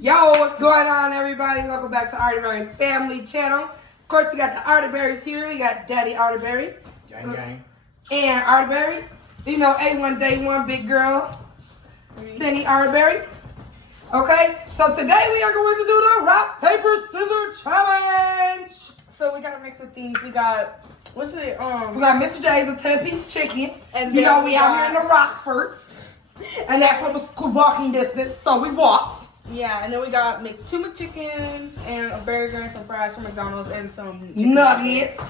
Yo, what's going on, everybody? Welcome back to Arterberry Family Channel. Of course, we got the Arterberries here. We got Daddy Arterberry. Gang, gang. And Arterberry. You know, A1 Day 1 big girl. Cindy Arterberry. Okay, so today we are going to do the rock, paper, scissors challenge. So we gotta mix some things. We got, what's it? We got Mr. J's a 10-piece chicken. And you then know, we we out got- here in the Rockford. And that's what was walking distance, so we walked. Yeah, and then we got two McChickens and a burger and some fries from McDonald's and some chicken Nuggets.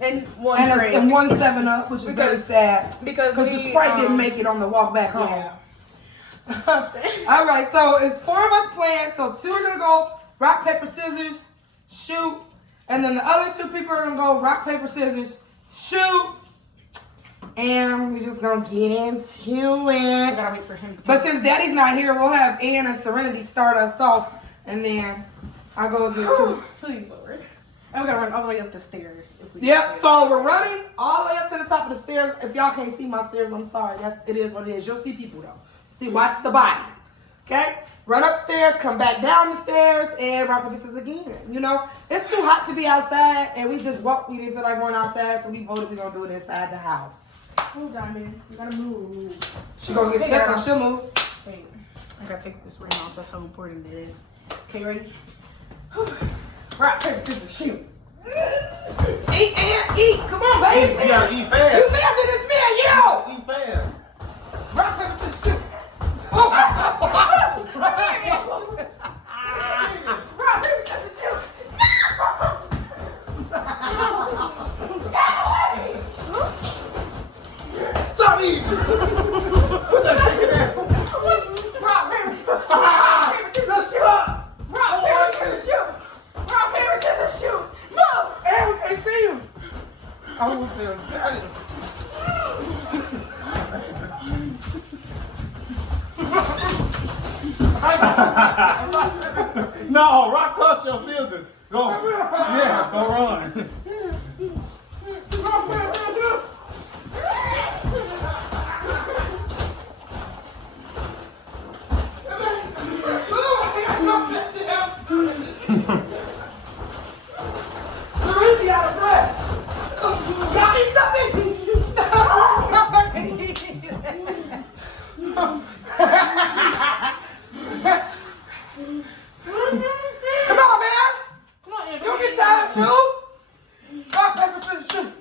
and one And, drink. and one 7-Up, which is very sad. because Because the Sprite didn't make it on the walk back home. Yeah. All right, so it's 4 of us playing. So 2 are gonna go rock, paper, scissors, shoot, and then the other 2 people are gonna go rock, paper, scissors, shoot, and we're just gonna get into We it. gotta wait for him. But since Daddy's not here, we'll have Ann and Serenity start us off, and then I'll go against who. Please, Lord. And we gotta run all the way up the stairs. If we Yep, so we're running all the way up to the top of the stairs. If y'all can't see my stairs, I'm sorry. It is what it is. You'll see people though. See, watch the body. Okay? Run upstairs, come back down the stairs, and rock paper scissors again. You know, it's too hot to be outside, and we just walked. We didn't feel like going outside, so we voted we're gonna do it inside the house. Move, Diamond. You gotta move. She gonna get stuck and she'll move. Wait, I gotta take this ring off. That's how important it is. Okay, ready? Rock, paper, scissors, shoot. Eat and eat. Come on, baby. You gotta eat You fast. messing this man, yo. Eat fast. Rock, paper, scissors, shoot. Rock, paper, scissors, shoot. Stop eating. Put that chicken down. Rock, paper, scissors, shoot. Rock, paper, scissors, shoot. Rock, paper, scissors, shoot. Move. And we can't see you. I almost feel daddy. No, rock, touch your scissors. Go. Yeah, go run. Serenity out of breath. Y'all eat something. Come on, man. Come on, You don't get tired of shoot. Rock, paper, scissors, shoot.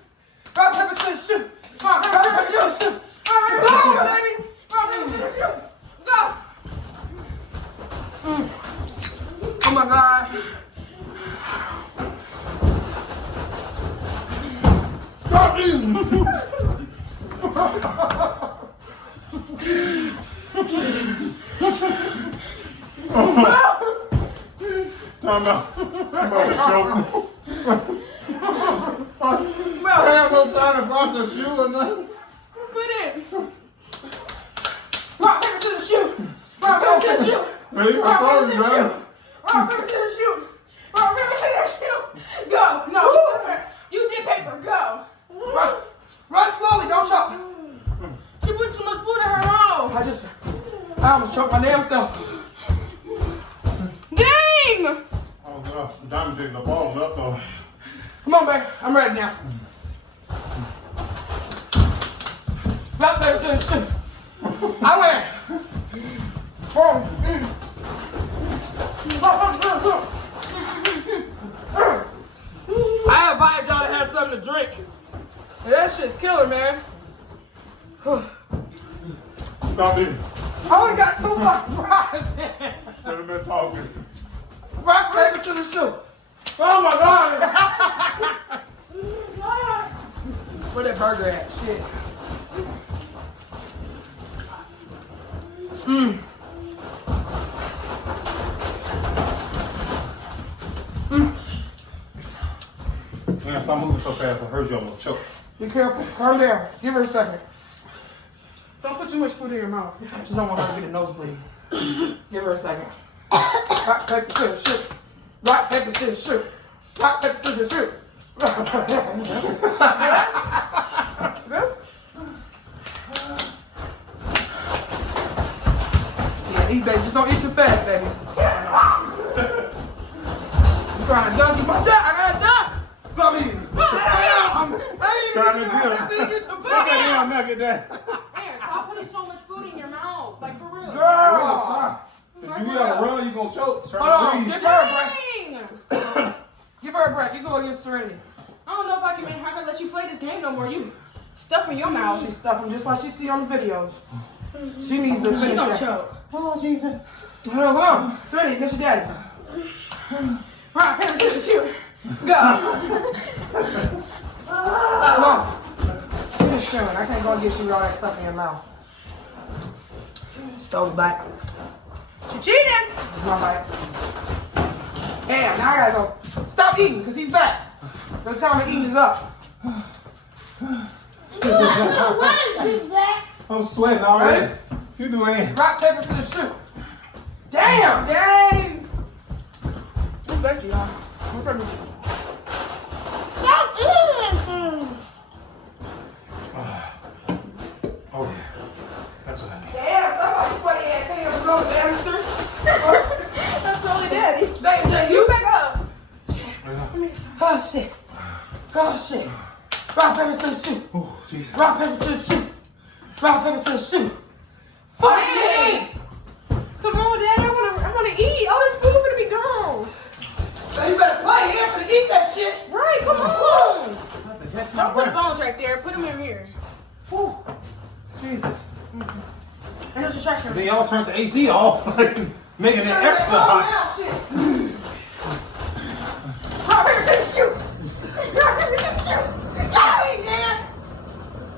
Rock, paper, scissors, shoot. Rock, paper, scissors, shoot. Go, baby. Rock, paper, scissors, shoot. Go. Oh my God. Stop eating. Time out. I'm about to choke. I have no time to brush your shoe or nothing. Put it. Rock, paper, scissors, shoot. Rock, paper, scissors, shoot. Hey, I told you, man. Rock, paper, scissors, shoot. Rock, paper, scissors, shoot. Go. No, you did paper. Go. Run slowly. Don't choke. She put too much food in her mouth. I almost choked my damn self. Dang! Oh, God. Diamond taking the balls up, though. Come on, baby. I'm ready now. Rock, paper, scissors, shoot. I win. I advise y'all to have something to drink. That shit's killer, man. Stop eating. I only got 2 fucking fries. Should have been talking. Rock, paper, scissors, shoot. Oh, my God. Where that burger at? Shit. Man, stop moving so fast. I heard you almost choke. Be careful. Calm down. Give her a second. Don't put too much food in your mouth. I just don't want her to get a nosebleed. Give her a second. Rock, paper, scissors, shoot. Rock, paper, scissors, shoot. Rock, paper, scissors, shoot. Good? Yeah, eat, baby. Just don't eat too fast, baby. trying to dunk you. My dad, I got dunk. Stop eating. I'm Trying to get Look at him, nugget there. Aaron, stop putting so much food in your mouth. Like, for real. Girl. If you gotta run, you gonna choke. Hold on. Trying Give to her a break. Dang. Give her a break. You go against Serenity. I don't know if I can let you play this game no more. You stuff in your mouth. She's stuffing just like you see on the videos. She needs to She finish gonna that. choke. Oh, Jesus. Hold on, hold on. Serenity, get your daddy. Rock, paper, scissors, shoot. Go. Come on. Finish chewing. I can't go get you with all that stuff in your mouth. Stole the bite. She cheating. It's my bite. Damn, now I gotta go. Stop eating, because he's back. The time of eating is up. I'm sweating already. You do it. Rock, paper, scissors, shoot. Damn! Dang. Who's back to y'all? What's up? Stop eating. Oh, yeah. That's what I need. Damn, somebody sweaty ass hands was on the banister. That's only daddy. They say you back up. Uh, Oh shit. Oh shit. Rock, paper, scissors, shoot. Oh, Jesus. Rock, paper, scissors, shoot. Rock, paper, scissors, shoot. Fuck me! Come on, Dad. I wanna eat. All this food gonna be gone. So you better play here for to eat that shit. Right, come on. That's Don't put the bones right there. Put them in here. Whew. Jesus. And there's a distraction. Then y'all turned the AC off, making it extra hot. Shit. Rock, paper, scissors, shoot. Rock, paper, scissors, shoot. Stop eating, man.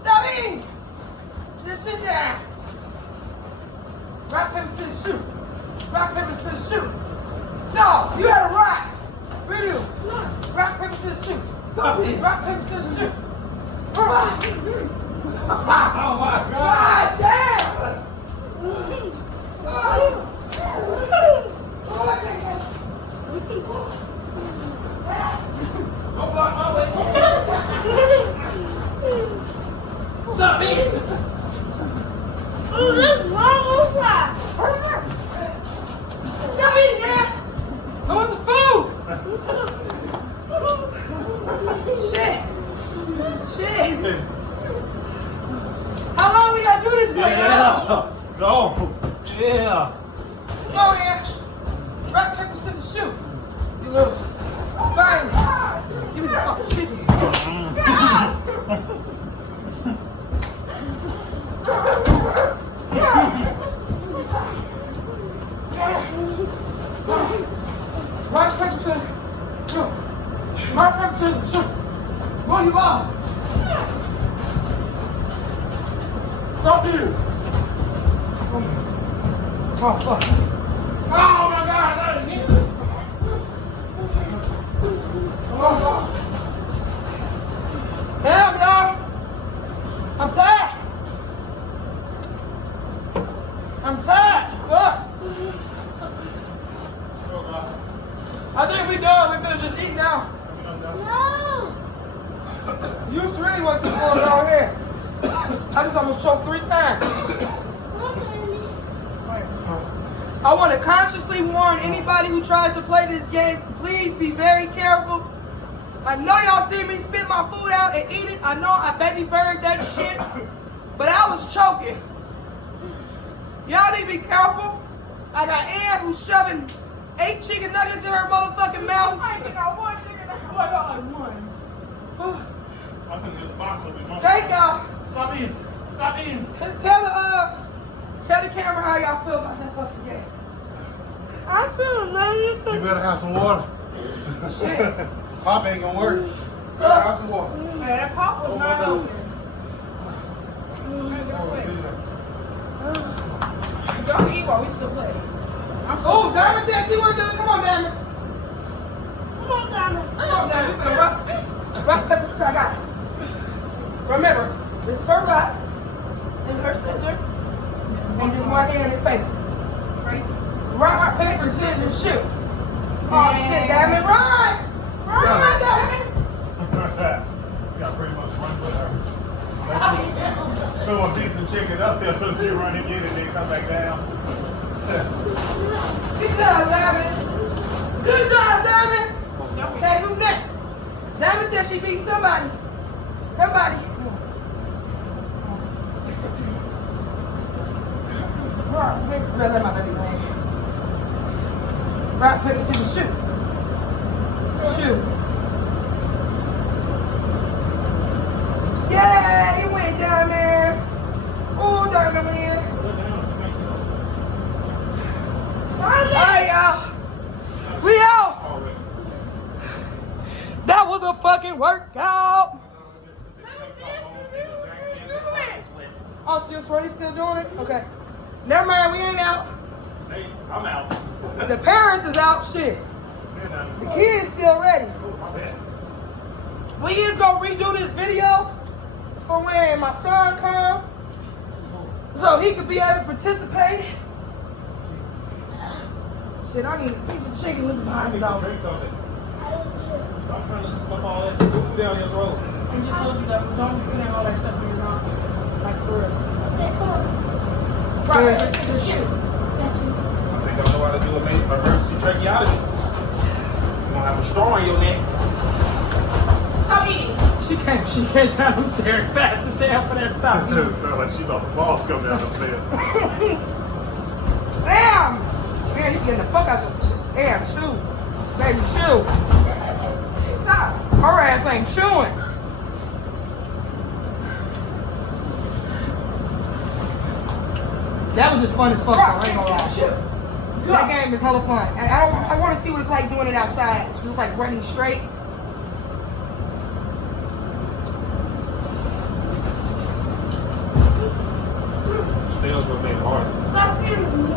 Stop eating. Just sit down. Rock, paper, scissors, shoot. Rock, paper, scissors, shoot. No, you had a rock. Redo. Rock, paper, scissors, shoot. Stop it. Rock, paper, scissors, shoot. Oh my God. God damn! Don't block my way. Stop eating! Stop eating, Dad! I want some food! Shit! How long we gotta do this for? Yeah. Go. Yeah. Come on, here. Rock, paper, scissors, shoot. You lose. Fine. Give me the fucking chicken. Rock, paper, scissors, shoot. Rock, paper, scissors, shoot. Boy, you lost. Stop eating. Oh, fuck. Oh, my God. I got it again. Come on, y'all. Help, y'all. I'm tired. I'm tired. Fuck. I think we done. We finna just eat now. You really want to go down here. I just almost choked 3 times. I want to consciously warn anybody who tries to play this game to please be very careful. I know y'all see me spit my food out and eat it. I know I baby bird that shit, but I was choking. Y'all need to be careful. I got Ann who's shoving 8 chicken nuggets in her motherfucking mouth. I think I want chicken. Oh my God, one. I think this box will be more. Thank y'all. Stop eating. Stop eating. Tell the camera how y'all feel about that fucking game. I feel amazing. You better have some water. Shit. Pop ain't gonna work. Better have some water. Man, that pop was not Oh, open. Oh, Don't eat while we still play. Oh, Diamond said she wanted to. Come on, Diamond. Come on, Diamond. Come on, Diamond. We finna rock, paper, scissors. I got it. Remember, this is her rock, and her scissors, and just one hand is paper. Ready? Rock, paper, scissors, shoot. Oh, shit, Diamond. Run! Run, Diamond! You got pretty much run with her. Throw a piece of chicken up there so that you run and get it and then come back down. Good job, Diamond. Good job, Diamond. Okay, who's next? Diamond said she beat somebody. Somebody. Rock, paper, let my baby win. Rock, paper, scissors, shoot. Shoot. Yeah, you win, Diamond. Ooh, Diamond win. Alright, y'all. We out. That was a fucking workout. Oh, still doing it? Okay. Never mind, we ain't out. Hey, I'm out. The parents is out, shit. The kids still ready. We is gonna redo this video for when my son come, so he could be able to participate. Shit, I need a piece of chicken with some hot sauce. Drink something. Stop trying to stuff all that food down your throat. I just told you that don't be putting all that stuff in your mouth. Like for real. Okay, come on. Right, shoot. That's me. I think I know how to do an emergency tracheotomy. You're gonna have a straw in your neck. Stop eating. She came down the stairs fast as hell for that stuff. It sounds like she about to fall come down the stairs. Damn! Man, you getting the fuck out your shit. Damn, chew. Baby, chew. Stop. Her ass ain't chewing. That was just fun as fuck, though. I ain't gonna lie. That game is hella fun. And I want to see what it's like doing it outside. It's like running straight. Stairs gonna make it harder. Stop eating me.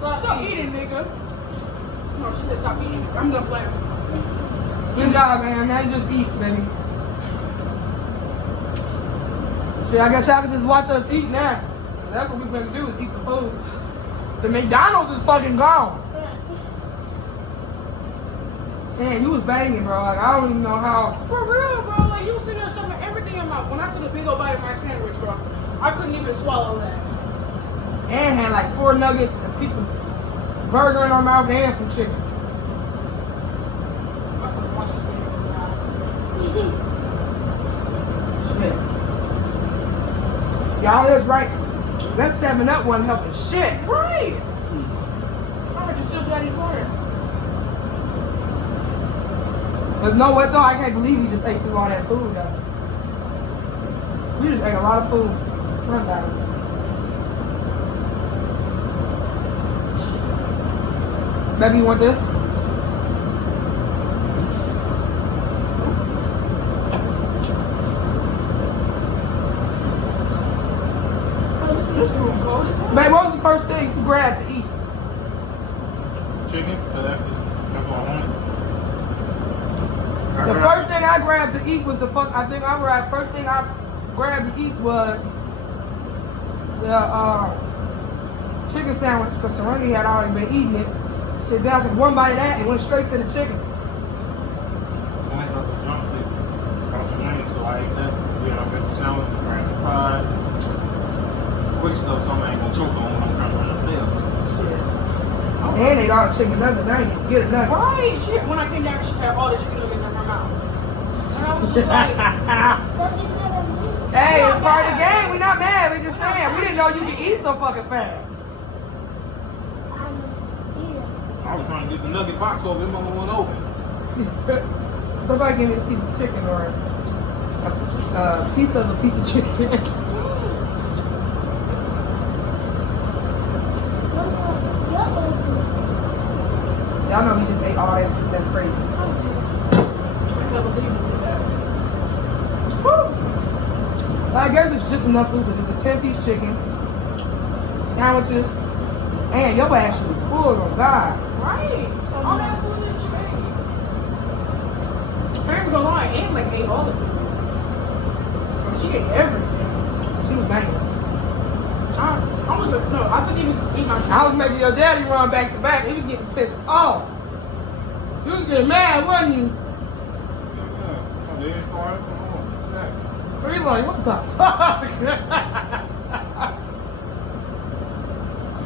Stop eating, nigga. No, she said stop eating. I'm done playing. Good job, man. Now you just eat, baby. Shit, I guess y'all can just watch us eat now. That's what we're gonna do, is eat the food. The McDonald's is fucking gone. Man, you was banging, bro. Like, I don't even know how. For real, bro. Like, you was sitting there stuffing everything in my mouth. When I took a big old bite of my sandwich, bro, I couldn't even swallow that. And had like 4 nuggets, a piece of burger in our mouth, and some chicken. I couldn't watch this video. Shit. Y'all is right. That 7-Up wasn't helping shit. Right. I'm just still bloody water. But know what though? I can't believe we just ate through all that food though. We just ate a lot of food. Run down. Baby, you want this? This room cold as hell. Babe, what was the first thing you grabbed to eat? Chicken? That's what I wanted. The first thing I grabbed to eat was first thing I grabbed to eat was the chicken sandwich, because Serenity had already been eating it. Shit, down took one bite of that and went straight to the chicken. I went up to junk food. I was waiting, so I ate that. Yeah, I got the sandwich, grabbed the fries. Quick stuff, something I ain't gonna choke on when I'm trying to run upstairs. And they all chicken nuggets. I ain't even get a nugget. Right, shit. When I came down, she had all the chicken nuggets in her mouth. And I was just like, Hey, it's part of the game. We not mad. We just saying. We didn't know you could eat so fucking fast. I was trying to get the nugget box over, it mother went open. Somebody give me a piece of chicken or a piece of chicken. Y'all know we just ate all that. That's crazy. I can't believe you did that. Woo! I guess it's just enough food because it's a 10-piece chicken, sandwiches, and your ass should be full on God. Right. All that food that you ate. I ain't even gonna lie, Anne like ate all the food. She ate everything. She was banging. I was like, no, I couldn't even eat my I was making your daddy run back to back. He was getting pissed off. You was getting mad, wasn't you? He like, what the fuck?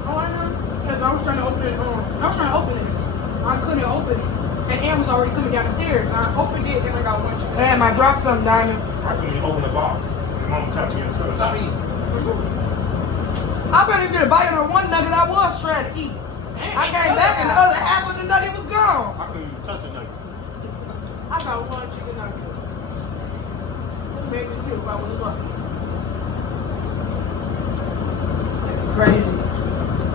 Oh, I know. Because was trying to open it. I was trying to open it. I couldn't open it. And Ann was already coming down the stairs. And I opened it and I got one chicken. Damn, I dropped something, Diamond. I couldn't even open the box. My mom kept me in the store. Stop eating. I couldn't even get a bite of the one nugget I was trying to eat. I came back and the other half of the nugget was gone. I couldn't even touch it. Like, I got one chicken nugget. Maybe two if I was lucky. It's crazy.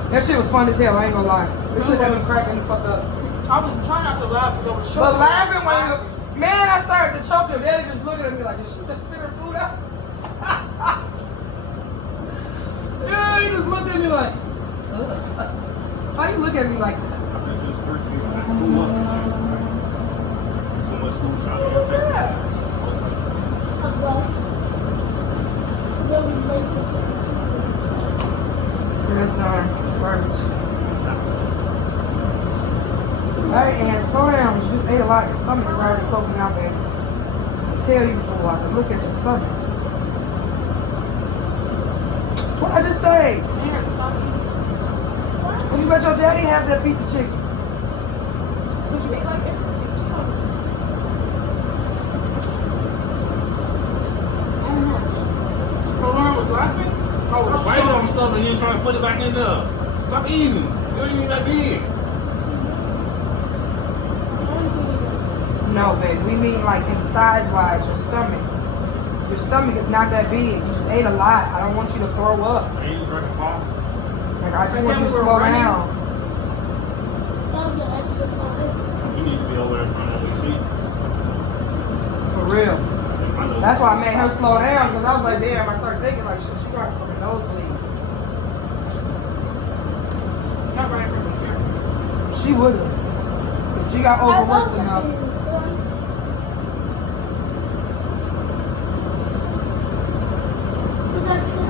That shit was fun as hell, I ain't gonna lie. This shit had me cracking the fuck up. I was trying not to laugh because I was choking. But laughing when you, man, I started to choke and Daddy just looking at me like, did she just spit her food out? Yeah, he just looked at me like, ugh. Why you look at me like that? I think this first week I grew up and shit. So much food trying to get taken. That's not garbage. Alright, and slow down. You just ate a lot. Your stomach is already poking out, baby. I tell you for I can look at your stomach. What I just say? When you let your daddy have that piece of chicken? Would you eat like that? I don't know. Roland was laughing. I was Why you on stuff and you ain't trying to put it back in there? Stop eating. You ain't even that big. No, babe. We mean like in size-wise, your stomach. Your stomach is not that big. You just ate a lot. I don't want you to throw up. I ain't drinking coffee. Like, I just And want then you to we were slow running. down. You need to be over there in front of the seat. For real. That's why I made her slow down, because I was like, damn, I started thinking like, shit, she got from a nosebleed. Not right from here. She would have. If she got overworked enough.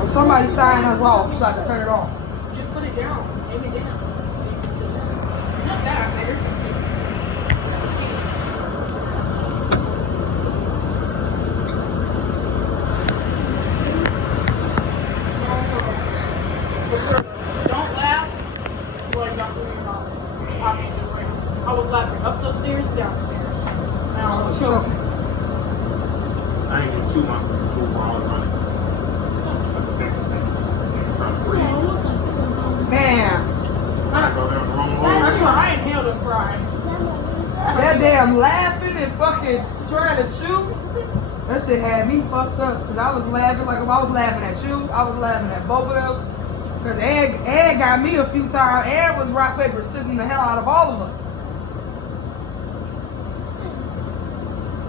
If somebody signed us off, so I could turn it off. Just put it down. Aim it down. So you can see that. Not that there. Don't laugh. Well, y'all can hear my pocket just right. I was laughing up those stairs, down the stairs. Now I was choking. I ain't gonna chew my food while I was running. That's the biggest thing. I'm trying to breathe. Man, I go down the wrong That's why road. I inhaled and cried. that damn laughing and fucking trying to chew, that shit had me fucked up. Because I was laughing like if I was laughing at you, I was laughing at both of them. Because Ed got me a few times. Ed was rock, paper, scissors the hell out of all of us.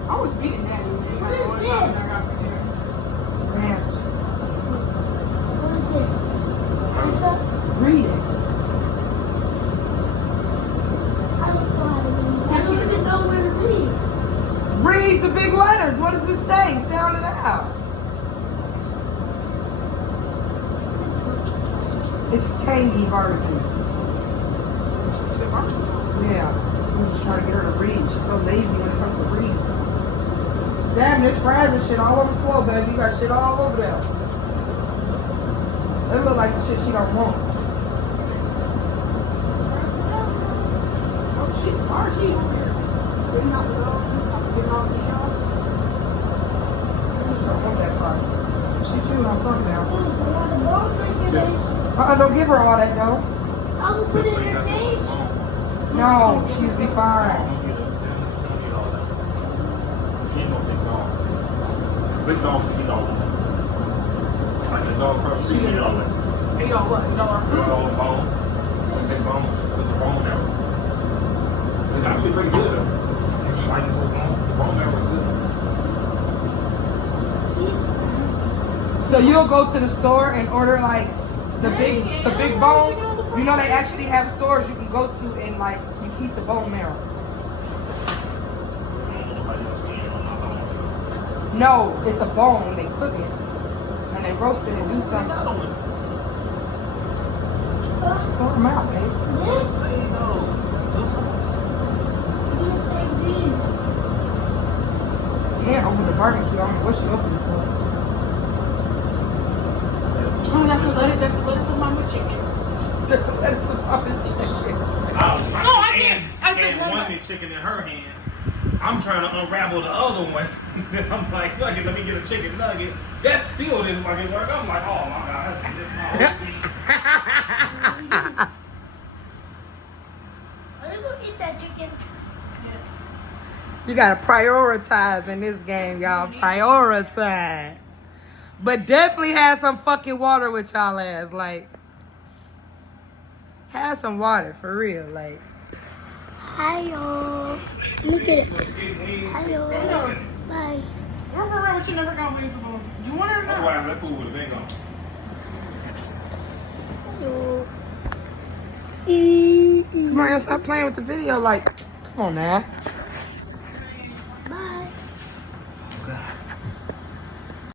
I was beating that dude. What is this? Man, What is this? read it. I don't know how to read. I don't even know where to read. Read the big letters. What does this say? Sound it out. It's tangy barbecue. Yeah. I'm just trying to get her to read. She's so lazy when it comes to reading. Damn, there's fries and shit all over the floor, baby. You got shit all over there. It look like the shit she don't want. Oh, she's smart. She over here spitting out the dog and stuff, getting all the meat off. She don't want that fry. She chewing on something now. Chips. Don't give her all that, though. I will put it in her cage. No, she'll be fine. She ain't gonna take dog. Big dogs eat all that. Like the dog across the street eat all that. Eat all what? Eat all our Eat food? all the bone. Take bones. Put the bone marrow. It's actually pretty good though. You should like this whole bone. The bone marrow is good. So you'll go to the store and order like the big bone. You know they actually have stores you can go to and like you keep the bone marrow. No, it's a bone. They cook it and they roast it and do something. Throw them out, babe. This? You say these. Can't open the barbecue. I don't know what she opened it for. Oh, that's the lettuce. That's the lettuce of my mix. chicken. Different lettuce and popping chicken. I just and want one that. big chicken in her hand. I'm trying to unravel the other one. Then I'm like, nugget, let me get a chicken nugget. That still didn't fucking work. I'm like, oh my god, that's not Are you gonna eat that chicken? You gotta prioritize in this game, y'all. Prioritize. But definitely have some fucking water with y'all ass. Like, have some water for real. Like, Hi, y'all. Look at it. Hi, y'all. Bye. We're for real, you never gonna be for long. You want it or not? Otherwise, that food would have been gone. Hi, y'all. come on, stop playing with the video. Like, come on now.